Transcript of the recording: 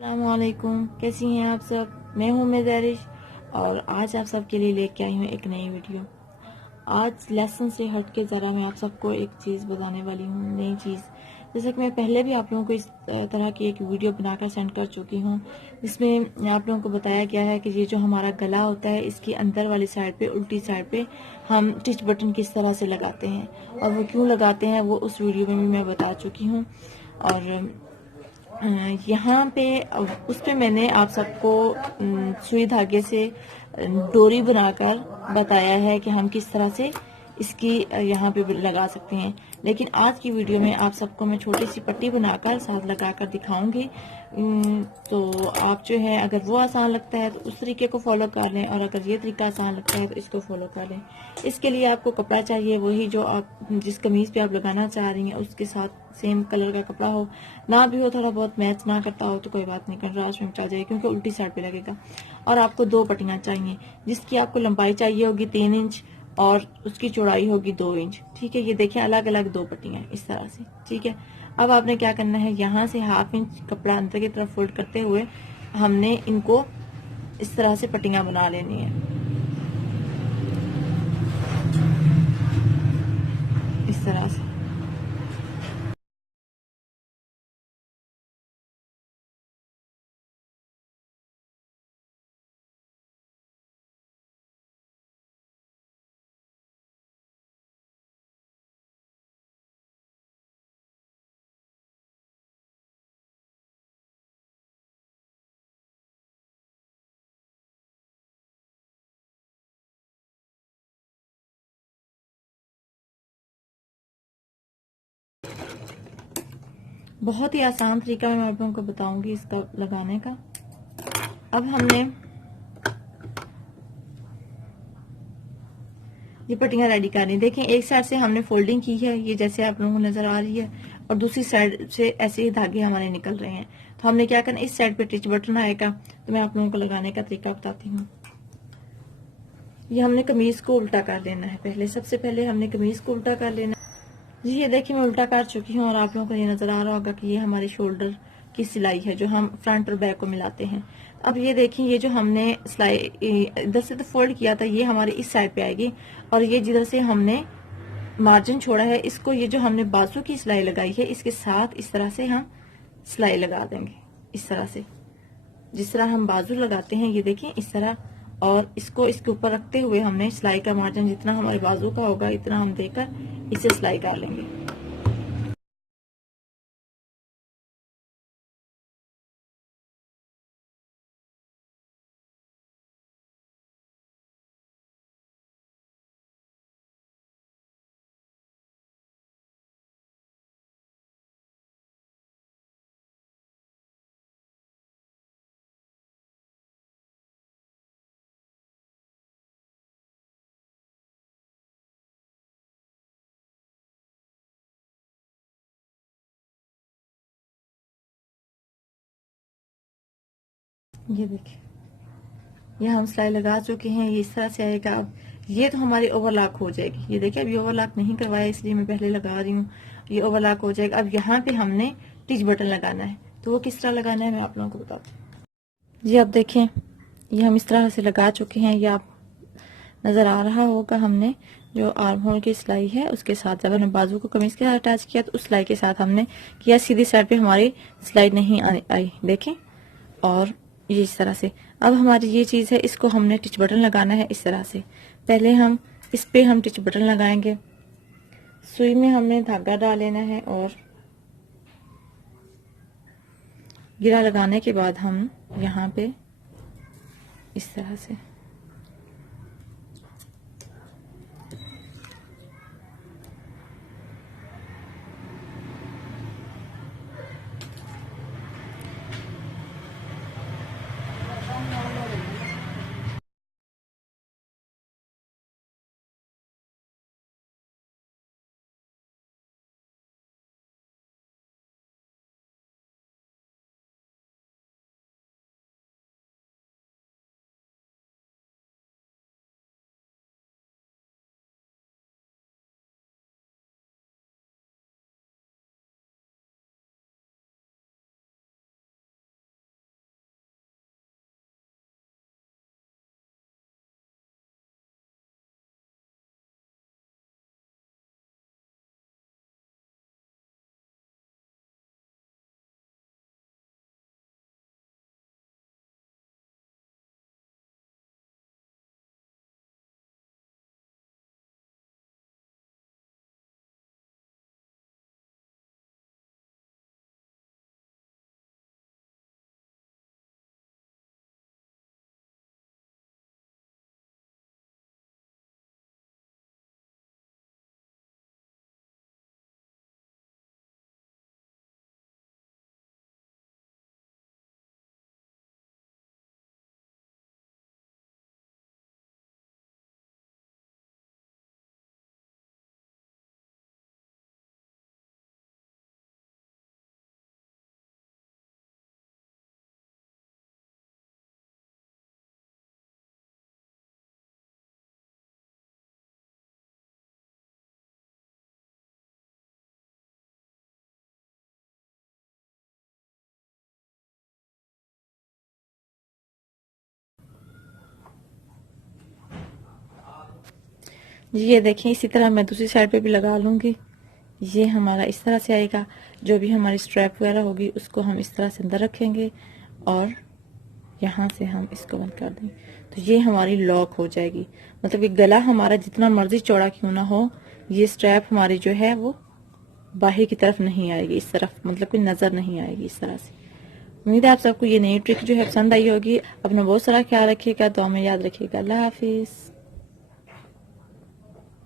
अस्सलामुअलैकुम, कैसी हैं आप सब। मैं हूं मेज़ारिश और आज आप सबके लिए लेके आई हूं एक नई वीडियो। आज लेसन से हट के ज़रा मैं आप सबको एक चीज़ बताने वाली हूं, नई चीज़। जैसे कि मैं पहले भी आप लोगों को इस तरह की एक वीडियो बनाकर सेंड कर चुकी हूं, जिसमें आप लोगों को बताया गया है कि ये जो हमारा गला होता है, इसकी अंदर वाली साइड पे, उल्टी साइड पे हम टिच बटन किस तरह से लगाते हैं और वो क्यों लगाते हैं, वो उस वीडियो में भी मैं बता चुकी हूँ। और यहाँ पे उस पे मैंने आप सबको सुई धागे से डोरी बनाकर बताया है कि हम किस तरह से इसकी यहाँ पे लगा सकते हैं। लेकिन आज की वीडियो में आप सबको मैं छोटी सी पट्टी बनाकर साथ लगाकर दिखाऊंगी। तो आप जो है, अगर वो आसान लगता है तो उस तरीके को फॉलो कर लें, और अगर ये तरीका आसान लगता है तो इसको फॉलो कर लें। इसके लिए आपको कपड़ा चाहिए, वही जो आप जिस कमीज पे आप लगाना चाह रही हैं उसके साथ सेम कलर का कपड़ा हो, ना भी हो, थोड़ा बहुत मैच ना करता हो तो कोई बात नहीं, कंट्रास्ट में चल जाएगा क्योंकि उल्टी साइड पे लगेगा। और आपको 2 पट्टियां चाहिए, जिसकी आपको लंबाई चाहिए होगी 3 इंच और उसकी चौड़ाई होगी 2 इंच। ठीक है, ये देखिए अलग अलग 2 पट्टियां इस तरह से। ठीक है, अब आपने क्या करना है, यहाँ से ½ इंच कपड़ा अंदर की तरफ फोल्ड करते हुए हमने इनको इस तरह से पट्टियां बना लेनी है, इस तरह से। बहुत ही आसान तरीका मैं आप लोगों को बताऊंगी इसका लगाने का। अब हमने ये पट्टियां रेडी करनी। देखें, एक साइड से हमने फोल्डिंग की है, ये जैसे आप लोगों को नजर आ रही है, और दूसरी साइड से ऐसे ही धागे हमारे निकल रहे हैं। तो हमने क्या करना, इस साइड पे टिच बटन आएगा, तो मैं आप लोगों को लगाने का तरीका बताती हूँ। ये हमने कमीज को उल्टा कर लेना है। पहले सबसे पहले हमने कमीज को उल्टा कर लेना है। जी, ये देखिए मैं उल्टा कर चुकी हूँ और आप लोगों को ये नजर आ रहा होगा कि ये हमारे शोल्डर की सिलाई है जो हम फ्रंट और बैक को मिलाते हैं। अब ये देखिए, ये जो हमने सिलाई इधर से तो फोल्ड किया था, ये हमारे इस साइड पे आएगी, और ये जिधर से हमने मार्जिन छोड़ा है, इसको, ये जो हमने बाजू की सिलाई लगाई है, इसके साथ इस तरह से हम सिलाई लगा देंगे, इस तरह से, जिस तरह हम बाजू लगाते हैं, ये देखिए इस तरह। और इसको इसके ऊपर रखते हुए हमने सिलाई का मार्जिन जितना हमारे बाजू का होगा इतना हम देकर इसे सिलाई कर लेंगे। ये देखिए, ये हम सिलाई लगा चुके हैं, ये इस तरह से आएगा। अब ये तो हमारी ओवरलॉक हो जाएगी। ये देखिए, अभी ओवरलॉक नहीं करवाया इसलिए मैं पहले लगा रही हूँ। ये ओवरलॉक हो जाएगा। अब यहाँ पे हमने टिच बटन लगाना है, तो वो किस तरह लगाना है मैं आप लोगों को बताती हूँ। जी, अब देखें, ये हम इस तरह से लगा चुके हैं। ये आप नजर आ रहा होगा, हमने जो आर्म होल की सिलाई है उसके साथ, जब हमने बाजू को कमीज के साथ अटैच किया तो उस सिलाई के साथ हमने किया, सीधी साइड पे हमारी सिलाई नहीं आई, देखें। और ये इस तरह से, अब हमारी ये चीज है, इसको हमने टिच बटन लगाना है इस तरह से। पहले हम इस पे हम टिच बटन लगाएंगे, सुई में हमने धागा डाल लेना है, और गिरा लगाने के बाद हम यहाँ पे इस तरह से जी ये देखें, इसी तरह मैं दूसरी साइड पे भी लगा लूंगी। ये हमारा इस तरह से आएगा। जो भी हमारी स्ट्रैप वगैरह होगी उसको हम इस तरह से अंदर रखेंगे और यहाँ से हम इसको बंद कर देंगे, तो ये हमारी लॉक हो जाएगी। मतलब कि गला हमारा जितना मर्जी चौड़ा क्यों ना हो, ये स्ट्रैप हमारी जो है वो बाहर की तरफ नहीं आएगी, इस तरफ मतलब कि नजर नहीं आएगी इस तरह से। उम्मीद है आप सबको ये नई ट्रिक जो है पसंद आई होगी। अपना बहुत सारा ख्याल रखिएगा, दुआ में याद रखिएगा। अल्लाह हाफिज।